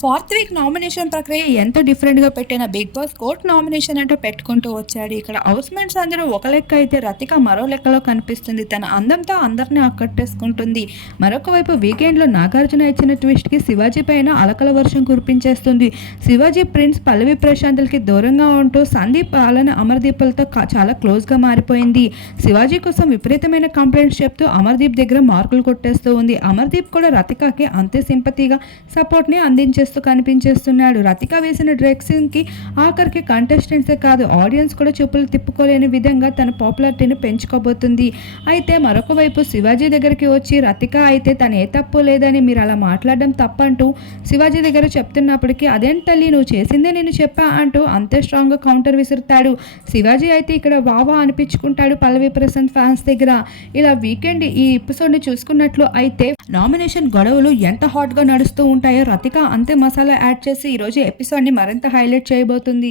Fourth week nomination ప్రక్రియ ఎంతో డిఫరెంట్గా పెట్టిన బిగ్ బాస్ కోర్ట్ నామినేషన్ అంటూ పెట్టుకుంటూ వచ్చాడు. ఇక్కడ హౌస్మేట్స్ అందరూ ఒక లెక్క అయితే రతిక మరో లెక్కలో కనిపిస్తుంది. తన అందంతో అందరినీ ఆకట్టేసుకుంటుంది. మరొక వైపు వీకెండ్లో నాగార్జున ఇచ్చిన ట్విస్ట్కి శివాజీ పైన అలకల వర్షం కురిపించేస్తుంది. శివాజీ ప్రిన్స్ పల్లవి ప్రశాంతులకి దూరంగా ఉంటూ సందీప్ పాలన అమర్దీప్లతో చాలా క్లోజ్గా మారిపోయింది. శివాజీ కోసం విపరీతమైన కంప్లైంట్స్ చెప్తూ అమర్దీప్ దగ్గర మార్కులు కొట్టేస్తూ ఉంది. అమర్దీప్ కూడా రతికకి అంతే సింపతిగా సపోర్ట్ని అందించేస్తూ కనిపించేస్తున్నాడు. రతిక వేసిన డ్రెస్సింగ్కి ఆఖరికి కంటెస్టెంట్సే కాదు ఆడియన్స్ కూడా చూపులు తిప్పుకోలేని విధంగా తన పాపులారిటీని పెంచుకోబోతుంది. అయితే మరొక వైపు శివాజీ దగ్గరికి వచ్చి రతిక అయితే తను ఏ తప్పు లేదని మీరు అలా మాట్లాడడం తప్పంటూ శివాజీ దగ్గర చెప్తున్నప్పటికీ అదేంటల్లి నువ్వు చేసిందే నేను చెప్పా అంటూ అంతే స్ట్రాంగ్గా కౌంటర్ విసురుతాడు. శివాజీ అయితే ఇక్కడ వావా అనిపించుకుంటాడు పల్లవి ప్రశాంత్ ఫ్యాన్స్ దగ్గర. ఇలా వీకెండ్ ఈ ఎపిసోడ్ని చూసుకున్నట్లు అయితే నామినేషన్ గొడవలు ఎంత హాట్గా నడుస్తూ ఉంటాయో రతిక అంతే మసాలా యాడ్ చేసి ఈరోజు ఎపిసోడ్ని మరింత హైలైట్ చేయబోతుంది.